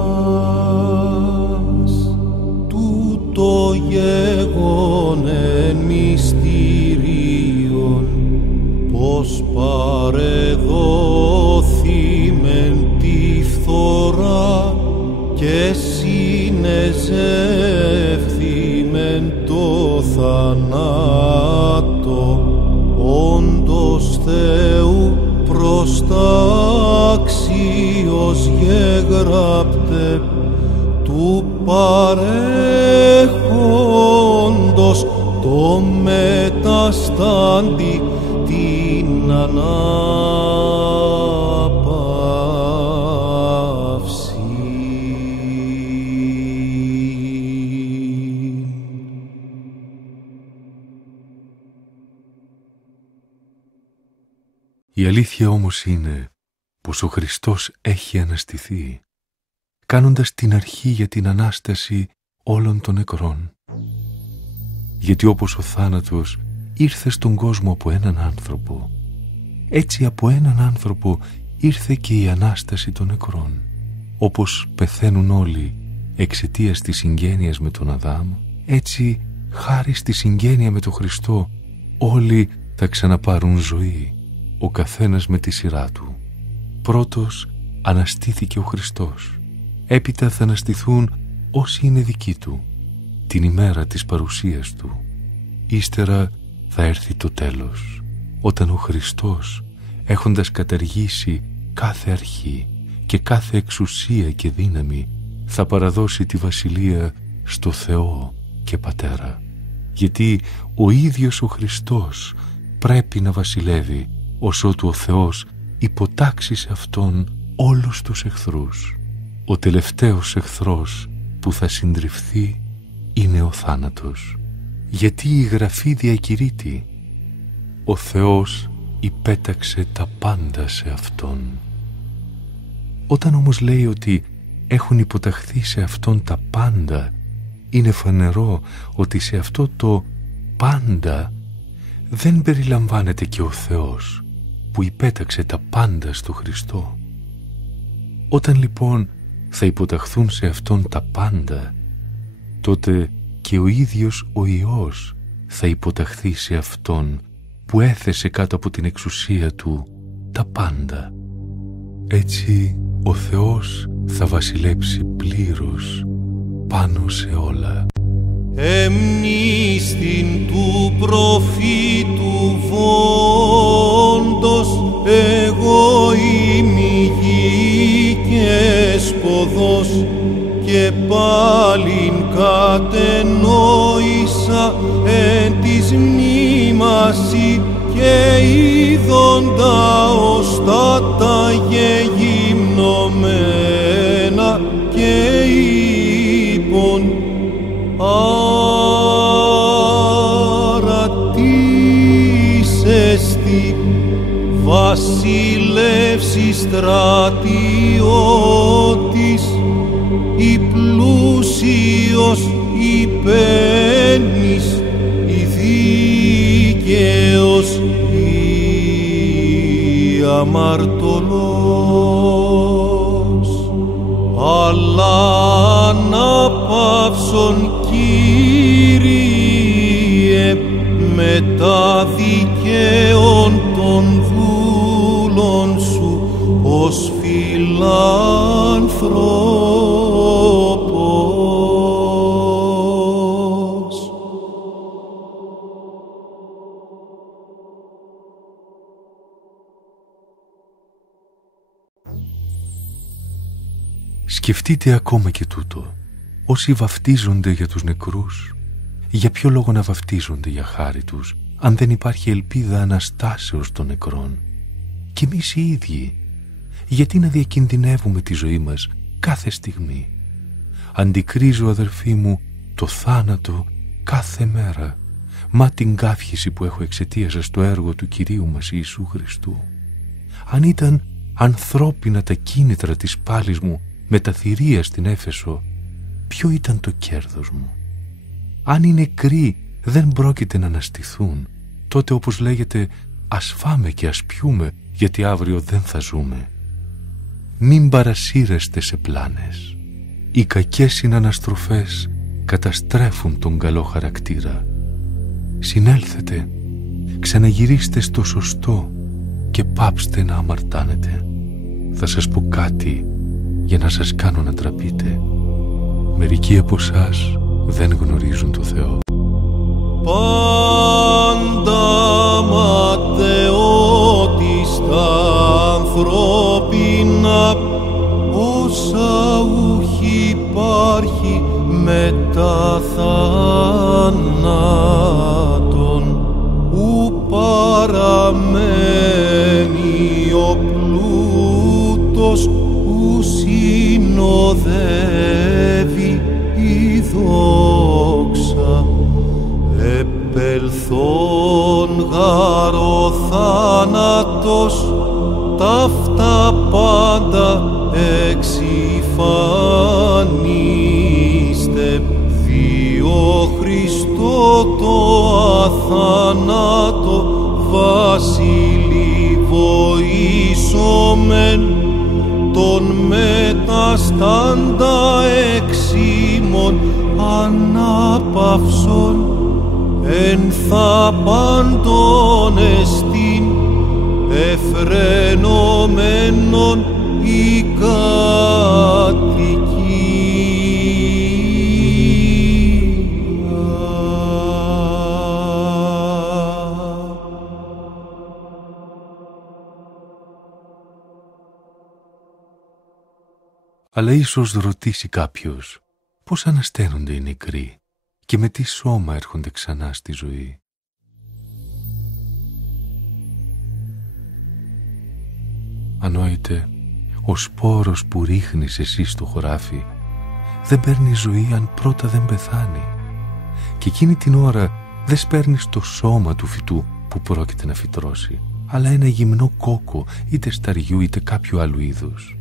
τούτο γέγονεν μυστηρίων πως παρεδόθημεν τη φθορά και συνεζεύθημεν το θανάτο όντως Θεού προστάξιος γεγράπτε του παρέχοντος το μεταστάντη την ανάπαυση. Η αλήθεια όμως είναι πως ο Χριστός έχει αναστηθεί, κάνοντας την αρχή για την Ανάσταση όλων των νεκρών. Γιατί όπως ο θάνατος ήρθε στον κόσμο από έναν άνθρωπο, έτσι από έναν άνθρωπο ήρθε και η Ανάσταση των νεκρών. Όπως πεθαίνουν όλοι εξαιτίας της συγγένειας με τον Αδάμ, έτσι χάρη στη συγγένεια με τον Χριστό όλοι θα ξαναπάρουν ζωή, ο καθένας με τη σειρά του. Πρώτος αναστήθηκε ο Χριστός, έπειτα θα αναστηθούν όσοι είναι δικοί του, την ημέρα της παρουσίας του. Ύστερα θα έρθει το τέλος, όταν ο Χριστός, έχοντας καταργήσει κάθε αρχή και κάθε εξουσία και δύναμη, θα παραδώσει τη βασιλεία στο Θεό και Πατέρα. Γιατί ο ίδιος ο Χριστός πρέπει να βασιλεύει, ως ότου ο Θεός υποτάξει σε Αυτόν όλους τους εχθρούς. Ο τελευταίος εχθρός που θα συντριφθεί είναι ο θάνατος. Γιατί η Γραφή διακηρύττει, ο Θεός υπέταξε τα πάντα σε Αυτόν. Όταν όμως λέει ότι έχουν υποταχθεί σε Αυτόν τα πάντα, είναι φανερό ότι σε αυτό το πάντα δεν περιλαμβάνεται και ο Θεός που υπέταξε τα πάντα στο Χριστό. Όταν λοιπόν θα υποταχθούν σε Αυτόν τα πάντα, τότε και ο ίδιος ο Υιός θα υποταχθεί σε Αυτόν που έθεσε κάτω από την εξουσία Του τα πάντα. Έτσι ο Θεός θα βασιλέψει πλήρως πάνω σε όλα. Εμνίστην του προφήτου βόντος εγώ είμαι γη και σποδός και πάλιν κατενόησα εν της μνήμαση και είδοντα οστάτα γεγυμνωμένα και είπον άρα τίς εστι βασιλεύση στρατιώτης η πλούσιος η πένης η δίκαιος η αμαρτωλός αλλά αναπαύσον Κύριε μετά δικαίων των δούλων σου ως φιλάνθρωπος. Σκεφτείτε ακόμα και τούτο. Όσοι βαφτίζονται για τους νεκρούς, για ποιο λόγο να βαφτίζονται για χάρη τους, αν δεν υπάρχει ελπίδα αναστάσεως των νεκρών? Και εμείς οι ίδιοι, Γιατί να διακινδυνεύουμε τη ζωή μας κάθε στιγμή? Αντικρίζω, αδερφοί μου, το θάνατο κάθε μέρα, μα την καύχηση που έχω εξαιτίας σας στο έργο του Κυρίου μας Ιησού Χριστού. Αν ήταν ανθρώπινα τα κίνητρα της πάλης μου με τα θηρία στην Έφεσο, ποιο ήταν το κέρδος μου? Αν οι νεκροί δεν πρόκειται να αναστηθούν, τότε, όπως λέγεται, ας φάμε και ας πιούμε, γιατί αύριο δεν θα ζούμε. Μην παρασύρεστε σε πλάνες. Οι κακές συναναστροφές καταστρέφουν τον καλό χαρακτήρα. Συνέλθετε, ξαναγυρίστε στο σωστό και πάψτε να αμαρτάνετε. Θα σας πω κάτι για να σας κάνω να τραπείτε. Μερικοί από εσάς δεν γνωρίζουν το Θεό. Πάντα ματαιότιστα ανθρώπινα, όσα ούχι υπάρχει μετά θάνατον, ου παραμένει ο πλούτος, ου συνοδεύει η δόξα. Επελθόν γάρ ο θάνατος, ταύτα πάντα εξυφανίστε, διό Χριστό το αθάνατο βασίλη βοήσομεν, τον μεταστάντα εξήμων ανάπαυσον, εν θα πάντων εστίν εφρενωμένων η κατοικία. Αλλά ίσως ρωτήσει κάποιος, πώς ανασταίνονται οι νεκροί και με τι σώμα έρχονται ξανά στη ζωή? Ανόητε, ο σπόρος που ρίχνεις εσύ στο χωράφι δεν παίρνει ζωή αν πρώτα δεν πεθάνει. Και εκείνη την ώρα δεν σπέρνεις το σώμα του φυτού που πρόκειται να φυτρώσει, αλλά ένα γυμνό κόκο, είτε σταριού είτε κάποιου άλλου είδους.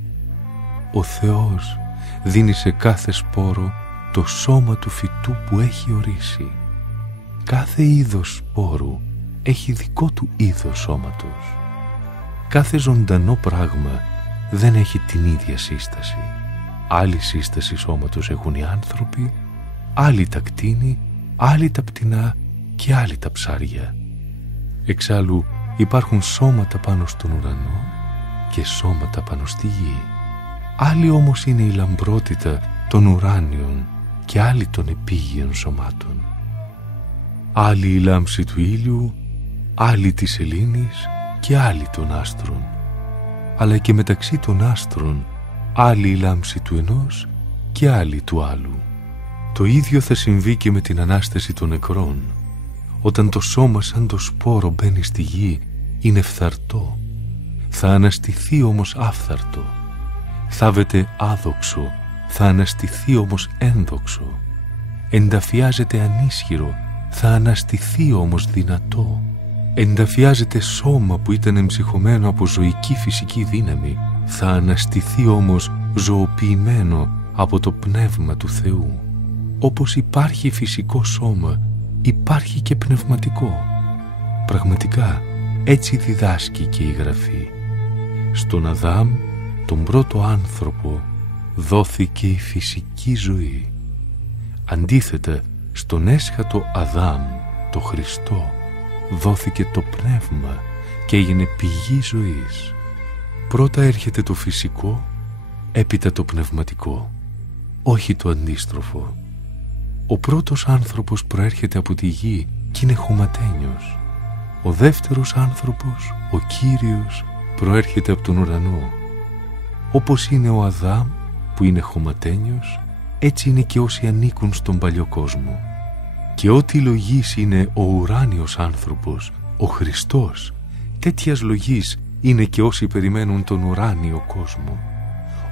Ο Θεός δίνει σε κάθε σπόρο το σώμα του φυτού που έχει ορίσει. Κάθε είδος σπόρου έχει δικό του είδος σώματος. Κάθε ζωντανό πράγμα δεν έχει την ίδια σύσταση. Άλλη σύσταση σώματος έχουν οι άνθρωποι, άλλοι τα κτήνη, άλλοι τα πτηνά και άλλοι τα ψάρια. Εξάλλου υπάρχουν σώματα πάνω στον ουρανό και σώματα πάνω στη γη. Άλλοι όμως είναι η λαμπρότητα των ουράνιων και άλλοι των επίγειων σωμάτων. Άλλη η λάμψη του ήλιου, άλλη της σελήνης και άλλη των άστρων. Αλλά και μεταξύ των άστρων άλλη η λάμψη του ενός και άλλη του άλλου. Το ίδιο θα συμβεί και με την Ανάσταση των νεκρών. Όταν το σώμα σαν το σπόρο μπαίνει στη γη, είναι φθαρτό. Θα αναστηθεί όμως άφθαρτο. Θάβεται άδοξο, θα αναστηθεί όμως ένδοξο. Ενταφιάζεται ανίσχυρο, θα αναστηθεί όμως δυνατό. Ενταφιάζεται σώμα που ήταν εμψυχωμένο από ζωική φυσική δύναμη, θα αναστηθεί όμως ζωοποιημένο από το πνεύμα του Θεού. Όπως υπάρχει φυσικό σώμα, υπάρχει και πνευματικό. Πραγματικά, έτσι διδάσκει και η Γραφή. Στον Αδάμ, τον πρώτο άνθρωπο, δόθηκε η φυσική ζωή. Αντίθετα, στον έσχατο Αδάμ, το Χριστό, δόθηκε το πνεύμα και έγινε πηγή ζωής. Πρώτα έρχεται το φυσικό, έπειτα το πνευματικό, όχι το αντίστροφο. Ο πρώτος άνθρωπος προέρχεται από τη γη και είναι χωματένιος. Ο δεύτερος άνθρωπος, ο Κύριος, προέρχεται από τον ουρανό. Όπως είναι ο Αδάμ που είναι χωματένιος, έτσι είναι και όσοι ανήκουν στον παλιό κόσμο. Και ό,τι λογής είναι ο ουράνιος άνθρωπος, ο Χριστός, τέτοιας λογής είναι και όσοι περιμένουν τον ουράνιο κόσμο.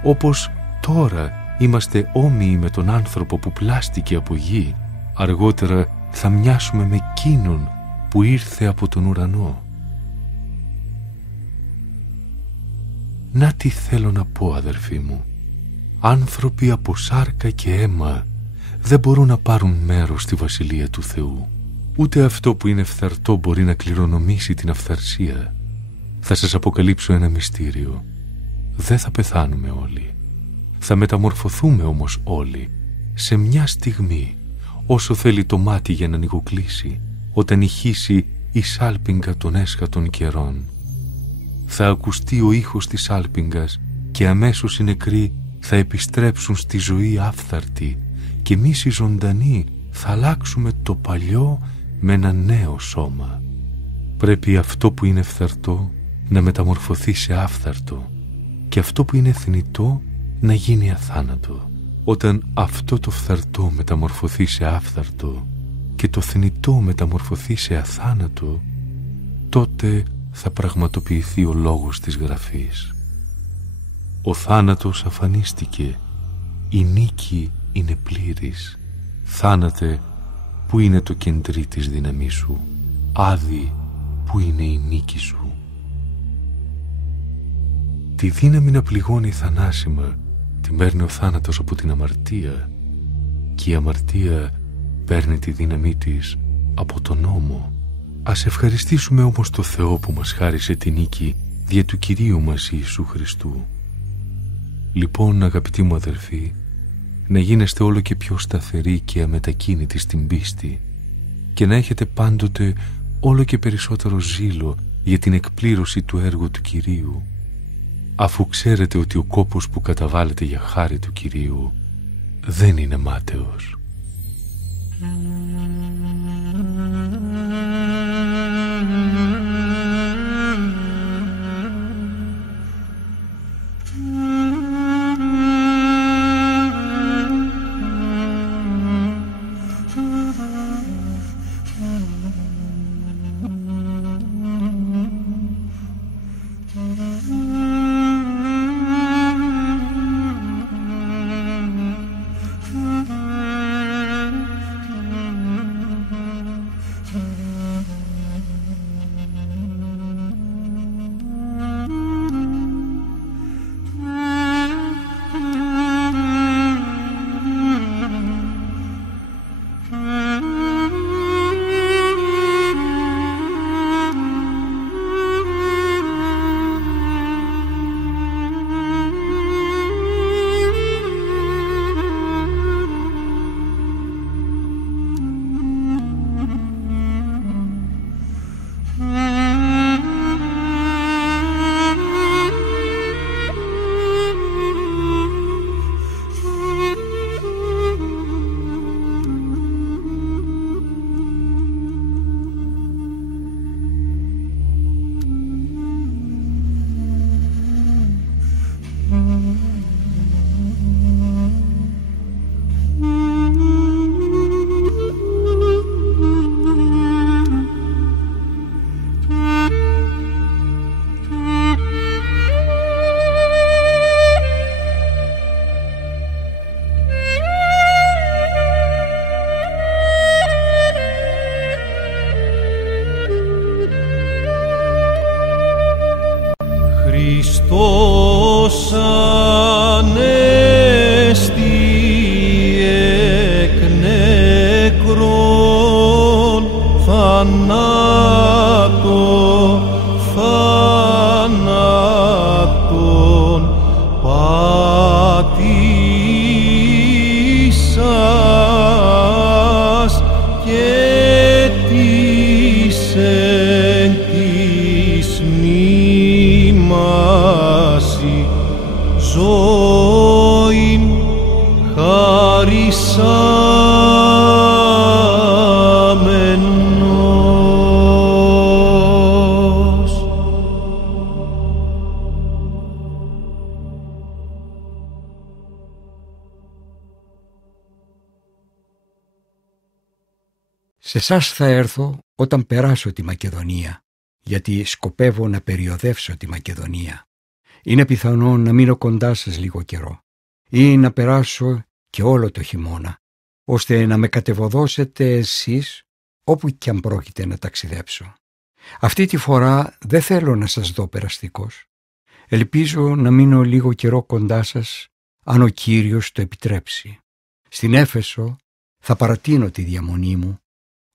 Όπως τώρα είμαστε όμοιοι με τον άνθρωπο που πλάστηκε από γη, αργότερα θα μοιάσουμε με εκείνον που ήρθε από τον ουρανό. Να τι θέλω να πω, αδερφοί μου. Άνθρωποι από σάρκα και αίμα δεν μπορούν να πάρουν μέρος στη Βασιλεία του Θεού. Ούτε αυτό που είναι φθαρτό μπορεί να κληρονομήσει την αυθαρσία. Θα σας αποκαλύψω ένα μυστήριο. Δεν θα πεθάνουμε όλοι. Θα μεταμορφωθούμε όμως όλοι σε μια στιγμή, όσο θέλει το μάτι για να ανοιγοκλείσει, όταν ηχήσει η σάλπιγγα των έσχατων καιρών. Θα ακουστεί ο ήχος της σάλπιγγας και αμέσως οι νεκροί θα επιστρέψουν στη ζωή άφθαρτη και εμείς οι ζωντανοί θα αλλάξουμε το παλιό με ένα νέο σώμα. Πρέπει αυτό που είναι φθαρτό να μεταμορφωθεί σε άφθαρτο και αυτό που είναι θνητό να γίνει αθάνατο. Όταν αυτό το φθαρτό μεταμορφωθεί σε άφθαρτο και το θνητό μεταμορφωθεί σε αθάνατο, τότε θα πραγματοποιηθεί ο λόγος της Γραφής. Ο θάνατος αφανίστηκε, η νίκη είναι πλήρης. Θάνατε, που είναι το κεντρί της δύναμής σου, Άδη, που είναι η νίκη σου. Τη δύναμη να πληγώνει θανάσιμα την παίρνει ο θάνατος από την αμαρτία και η αμαρτία παίρνει τη δύναμή της από τον νόμο. Ας ευχαριστήσουμε όμως το Θεό που μας χάρισε τη νίκη δια του Κυρίου μας Ιησού Χριστού. Λοιπόν, αγαπητοί μου αδελφοί, να γίνεστε όλο και πιο σταθεροί και αμετακίνητοι στην πίστη και να έχετε πάντοτε όλο και περισσότερο ζήλο για την εκπλήρωση του έργου του Κυρίου, αφού ξέρετε ότι ο κόπος που καταβάλλετε για χάρη του Κυρίου δεν είναι μάταιος. Χριστός ανέστη εκ νεκρών θανάτων πατήσας και της εν της μνήμαση ζωήν χαρισάμενος. Σε εσάς θα έρθω όταν περάσω τη Μακεδονία γιατί σκοπεύω να περιοδεύσω τη Μακεδονία. Είναι πιθανό να μείνω κοντά σας λίγο καιρό ή να περάσω και όλο το χειμώνα, ώστε να με κατεβοδώσετε εσείς όπου κι αν πρόκειται να ταξιδέψω. Αυτή τη φορά δεν θέλω να σας δω περαστικός. Ελπίζω να μείνω λίγο καιρό κοντά σας, αν ο Κύριος το επιτρέψει. Στην Έφεσο θα παρατείνω τη διαμονή μου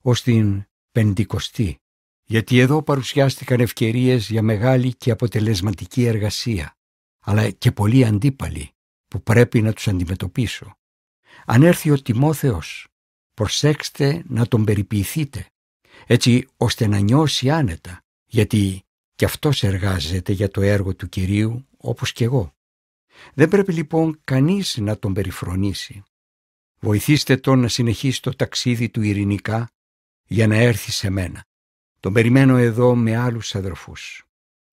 ως την Πεντηκοστή, γιατί εδώ παρουσιάστηκαν ευκαιρίες για μεγάλη και αποτελεσματική εργασία, αλλά και πολλοί αντίπαλοι που πρέπει να τους αντιμετωπίσω. Αν έρθει ο Τιμόθεος, προσέξτε να τον περιποιηθείτε, έτσι ώστε να νιώσει άνετα, γιατί κι αυτός εργάζεται για το έργο του Κυρίου όπως κι εγώ. Δεν πρέπει λοιπόν κανείς να τον περιφρονήσει. Βοηθήστε τον να συνεχίσει το ταξίδι του ειρηνικά για να έρθει σε μένα. Τον περιμένω εδώ με άλλους αδερφούς.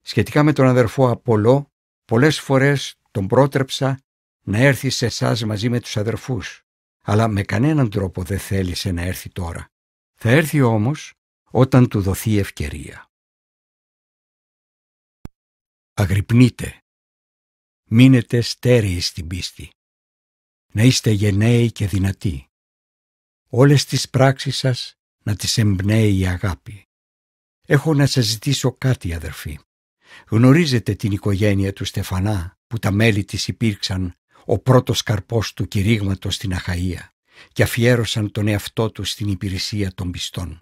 Σχετικά με τον αδερφό Απολό, πολλές φορές τον πρότρεψα να έρθει σε εσάς μαζί με τους αδερφούς, αλλά με κανέναν τρόπο δεν θέλησε να έρθει τώρα. Θα έρθει όμως όταν του δοθεί ευκαιρία. Αγρυπνείτε. Μείνετε στέρεοι στην πίστη. Να είστε γενναίοι και δυνατοί. Όλες τις πράξεις σας να τις εμπνέει η αγάπη. Έχω να σας ζητήσω κάτι, αδερφοί. Γνωρίζετε την οικογένεια του Στεφανά, που τα μέλη της υπήρξαν ο πρώτος καρπός του κηρύγματος στην Αχαΐα και αφιέρωσαν τον εαυτό τους στην υπηρεσία των πιστών.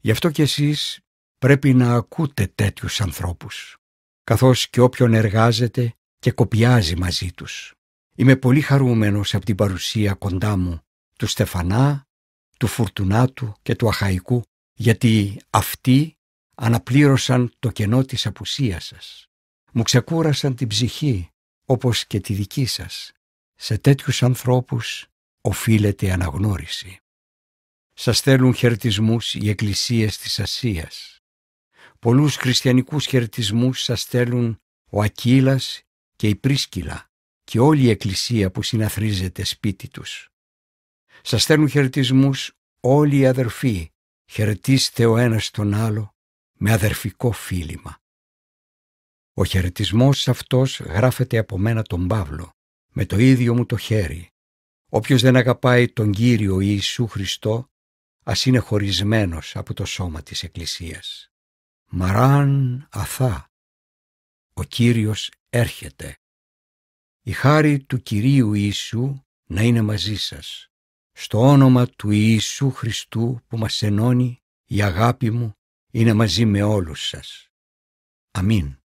Γι' αυτό κι εσείς πρέπει να ακούτε τέτοιους ανθρώπους, καθώς και όποιον εργάζεται και κοπιάζει μαζί τους. Είμαι πολύ χαρούμενος από την παρουσία κοντά μου του Στεφανά, του Φουρτουνάτου και του Αχαϊκού, γιατί αυτοί αναπλήρωσαν το κενό της απουσίας σας. Μου ξεκούρασαν την ψυχή, όπως και τη δική σας. Σε τέτοιους ανθρώπους οφείλεται αναγνώριση. Σας στέλνουν χαιρετισμούς οι εκκλησίες της Ασίας. Πολλούς χριστιανικούς χαιρετισμούς σας στέλνουν ο Ακύλας και η Πρίσκυλα και όλη η εκκλησία που συναθρίζεται σπίτι τους. Σας στέλνουν χαιρετισμούς όλοι οι αδερφοί. Χαιρετίστε ο ένας τον άλλο με αδερφικό φίλημα. Ο χαιρετισμός αυτός γράφεται από μένα τον Παύλο, με το ίδιο μου το χέρι. Όποιος δεν αγαπάει τον Κύριο Ιησού Χριστό, ας είναι χωρισμένος από το σώμα της Εκκλησίας. Μαράν αθά. Ο Κύριος έρχεται. Η χάρη του Κυρίου Ιησού να είναι μαζί σας. Στο όνομα του Ιησού Χριστού που μας ενώνει, η αγάπη μου είναι μαζί με όλους σας. Αμήν.